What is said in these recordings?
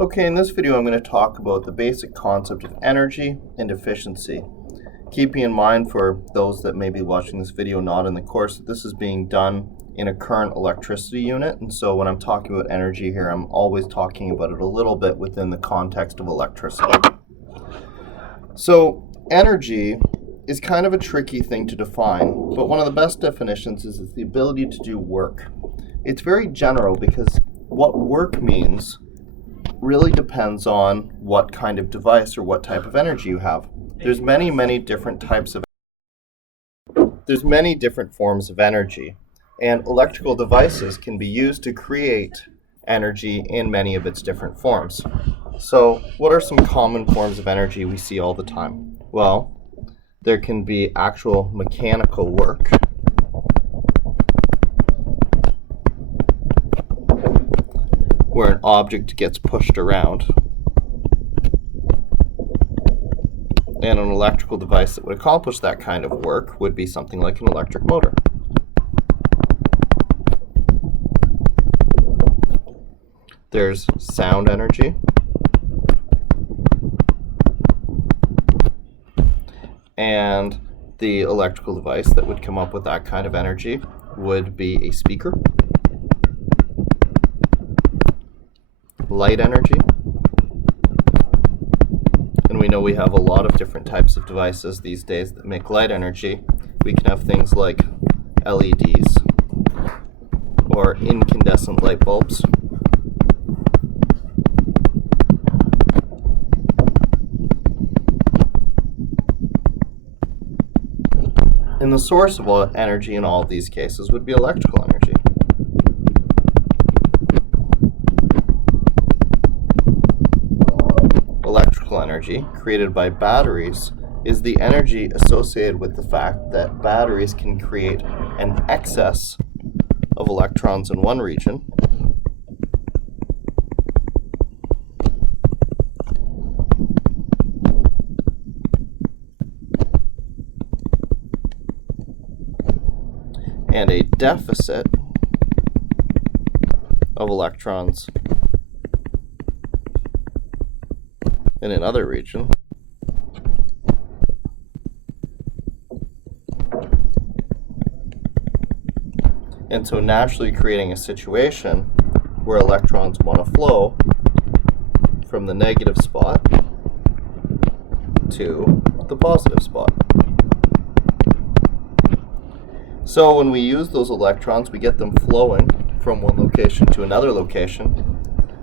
Okay, in this video I'm going to talk about the basic concept of energy and efficiency. Keeping in mind for those that may be watching this video not in the course that this is being done in a current electricity unit, and so when I'm talking about energy here I'm always talking about it a little bit within the context of electricity. So energy is kind of a tricky thing to define, but one of the best definitions is it's the ability to do work. It's very general because what work means really depends on what kind of device or what type of energy you have. There's many different forms of energy, and electrical devices can be used to create energy in many of its different forms. So what are some common forms of energy we see all the time? Well, there can be actual mechanical work, where an object gets pushed around, and an electrical device that would accomplish that kind of work would be something like an electric motor. There's sound energy, and the electrical device that would come up with that kind of energy would be a speaker. Light energy, and we know we have a lot of different types of devices these days that make light energy. We can have things like LEDs or incandescent light bulbs. And the source of all energy in all of these cases would be electrical energy. Electrical energy created by batteries is the energy associated with the fact that batteries can create an excess of electrons in one region and a deficit of electrons in another region. And so naturally creating a situation where electrons want to flow from the negative spot to the positive spot. So when we use those electrons, we get them flowing from one location to another location.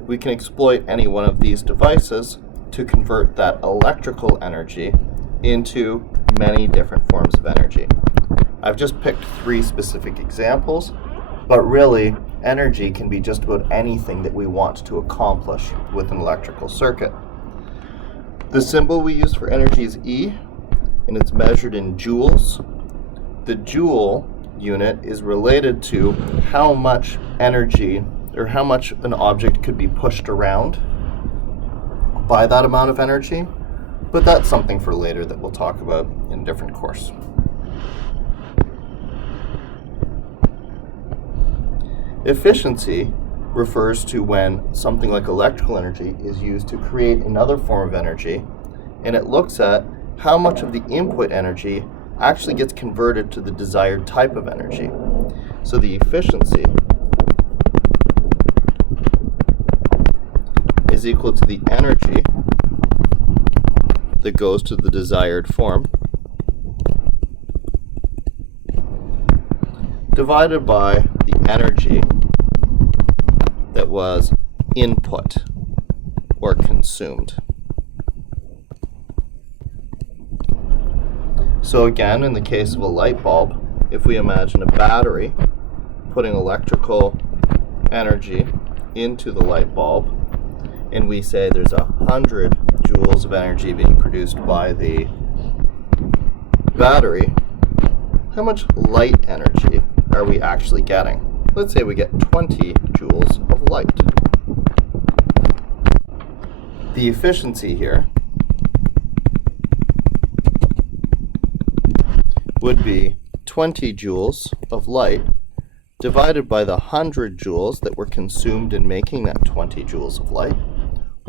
We can exploit any one of these devices to convert that electrical energy into many different forms of energy. I've just picked 3 specific examples, but really energy can be just about anything that we want to accomplish with an electrical circuit. The symbol we use for energy is E, and it's measured in joules. The joule unit is related to how much energy or how much an object could be pushed around by that amount of energy, but that's something for later that we'll talk about in a different course. Efficiency refers to when something like electrical energy is used to create another form of energy, and it looks at how much of the input energy actually gets converted to the desired type of energy. So the efficiency is equal to the energy that goes to the desired form divided by the energy that was input or consumed. So again, in the case of a light bulb, if we imagine a battery putting electrical energy into the light bulb, and we say there's 100 joules of energy being produced by the battery, how much light energy are we actually getting? Let's say we get 20 joules of light. The efficiency here would be 20 joules of light divided by the 100 joules that were consumed in making that 20 joules of light,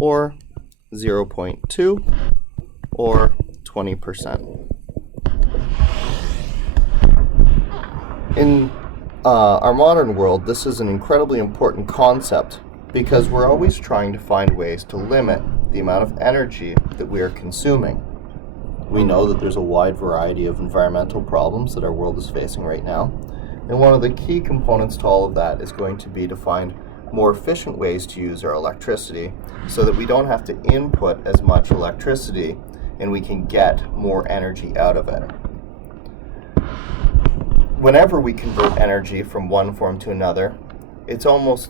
or 0.2 or 20%. In our modern world, this is an incredibly important concept because we're always trying to find ways to limit the amount of energy that we are consuming. We know that there's a wide variety of environmental problems that our world is facing right now, and one of the key components to all of that is going to be to find more efficient ways to use our electricity so that we don't have to input as much electricity and we can get more energy out of it. Whenever we convert energy from one form to another, it's always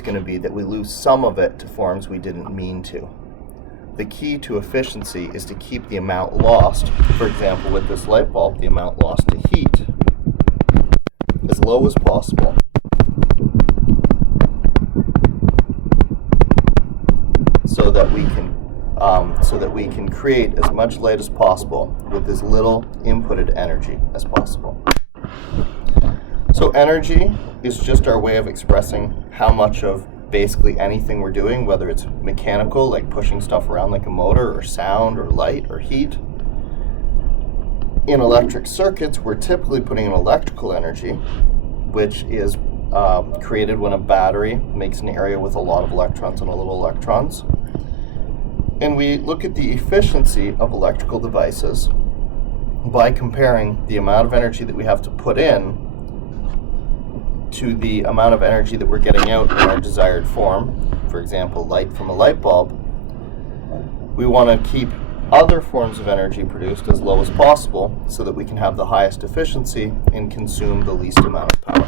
going to be that we lose some of it to forms we didn't mean to. The key to efficiency is to keep the amount lost, for example with this light bulb, the amount lost to heat, as low as possible. So that we can create as much light as possible with as little inputted energy as possible. So energy is just our way of expressing how much of basically anything we're doing, whether it's mechanical, like pushing stuff around like a motor, or sound, or light, or heat. In electric circuits, we're typically putting in electrical energy, which is created when a battery makes an area with a lot of electrons and a little electrons. And we look at the efficiency of electrical devices by comparing the amount of energy that we have to put in to the amount of energy that we're getting out in our desired form. For example, light from a light bulb. We want to keep other forms of energy produced as low as possible so that we can have the highest efficiency and consume the least amount of power.